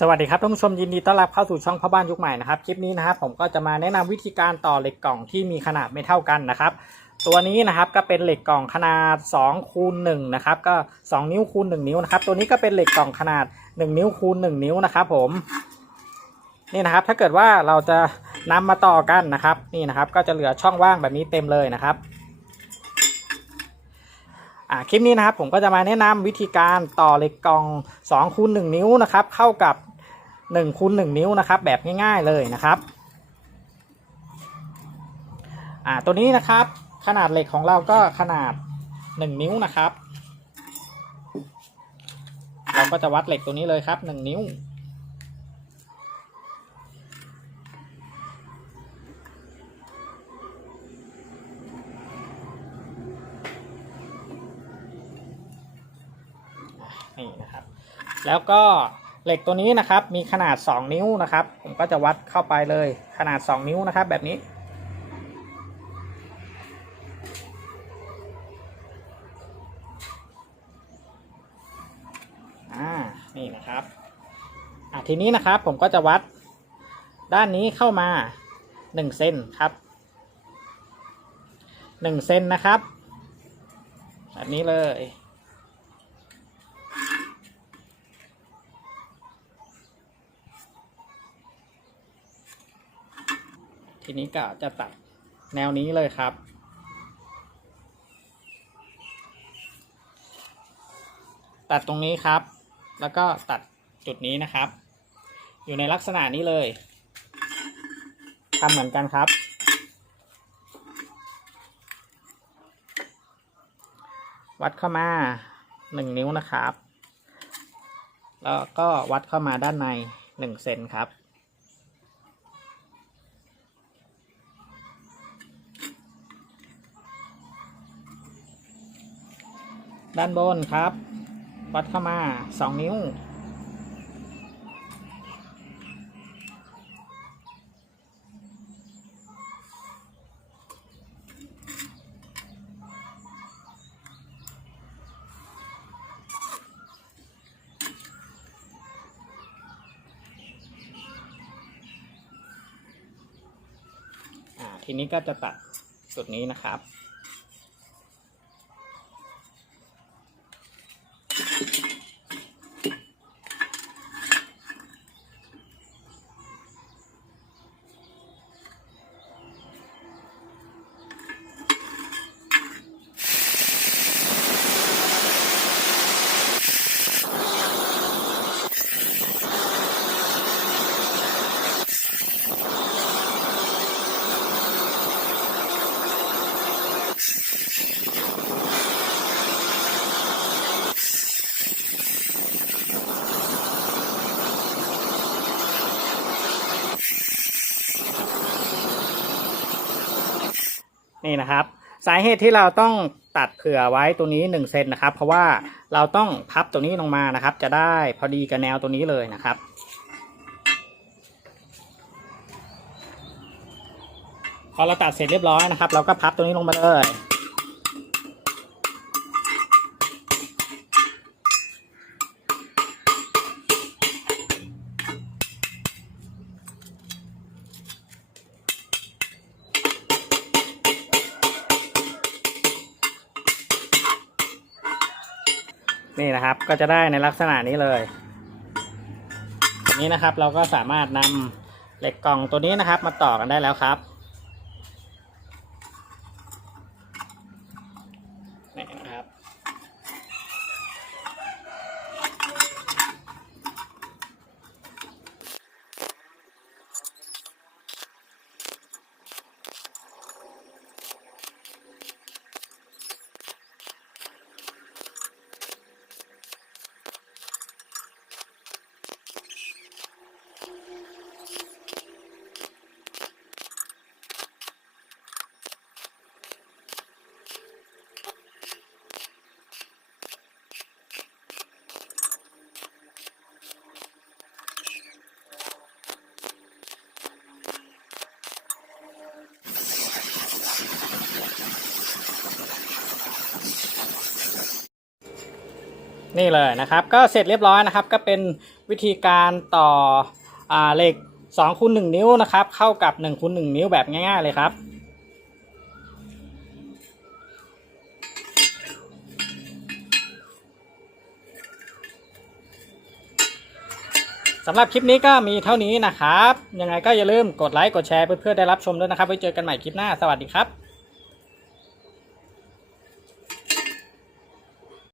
สวัสดีครับท่านผู้ชมยินดีต้อนรับเข้าสู่ช่องพ่อบ้านยุคใหม่นะครับคลิปนี้นะครับผมก็จะมาแนะนำวิธีการต่อเหล็กกล่องที่มีขนาดไม่เท่ากันนะครับ ตัวนี้นะครับก็เป็นเหล็กกล่องขนาด2คูณ1นะครับก็ 2 นิ้วคูณ1นิ้วนะครับตัวนี้ก็เป็นเหล็กกล่องขนาด 1 นิ้วคูณ1นิ้วนะครับผมนี่นะครับถ้าเกิดว่าเราจะนำมาต่อกันนะครับนี่นะครับก็จะเหลือช่องว่างแบบนี้เต็มเลยนะครับ อ่าคลิปนี้นะครับผมก็จะมาแนะนำวิธีการต่อเหล็กกล่อง2คูณ1นิ้วนะครับเข้ากับ1คูณ1นิ้วนะครับแบบง่ายๆเลยนะครับอ่าตัวนี้นะครับขนาดเหล็กของเราก็ขนาด 1 นิ้วนะครับ เราก็จะวัดเหล็กตัวนี้เลยครับ 1 นิ้ว นี่นะครับ แล้วก็เหล็กตัวนี้นะครับ มีขนาด 2 นิ้วนะครับ ผมก็จะวัดเข้าไปเลยขนาด 2 นิ้วนะครับ แบบนี้ อ่า นี่นะครับ อ่าทีนี้นะครับผมก็จะวัดด้านนี้เข้ามา1เซนครับ1เซนนะครับ แบบนี้เลย ทีนี้ก็จะตัดแนวนี้เลยครับ ตัดตรงนี้ครับ แล้วก็ตัดจุดนี้นะครับ อยู่ในลักษณะนี้เลยทำเหมือนกันครับ วัดเข้ามาหนึ่งนิ้วนะครับ แล้วก็วัดเข้ามาด้านในหนึ่งเซนครับ ด้านบนครับ วัดเข้ามา2นิ้วอ่าทีนี้ก็จะตัดจุดนี้นะครับ นี่นะครับ สาเหตุที่เราต้องตัดเผื่อไว้ตัวนี้1เซนนะครับ เพราะว่าเราต้องพับตัวนี้ลงมานะครับ จะได้พอดีกับแนวตัวนี้เลยนะครับพอเราตัดเสร็จเรียบร้อยนะครับ เราก็พับตัวนี้ลงมาเลย นี่นะครับก็จะได้ในลักษณะนี้เลยนี้นะครับเราก็สามารถนำเหล็กกล่องตัวนี้นะครับ มาต่อกันได้แล้วครับ นี่เลยนะครับ ก็เสร็จเรียบร้อยนะครับ ก็เป็นวิธีการต่ออ่าเหล็ก2คูณ1นิ้วนะครับ เข้ากับ1คูณ1นิ้วแบบง่าย ๆ เลยครับสำหรับคลิปนี้ก็มีเท่านี้นะครับ ยังไงก็อย่าลืมกดไลค์ กดแชร์เพื่อๆได้รับชมด้วยนะครับ ไว้เจอกันใหม่คลิปหน้า สวัสดีครับ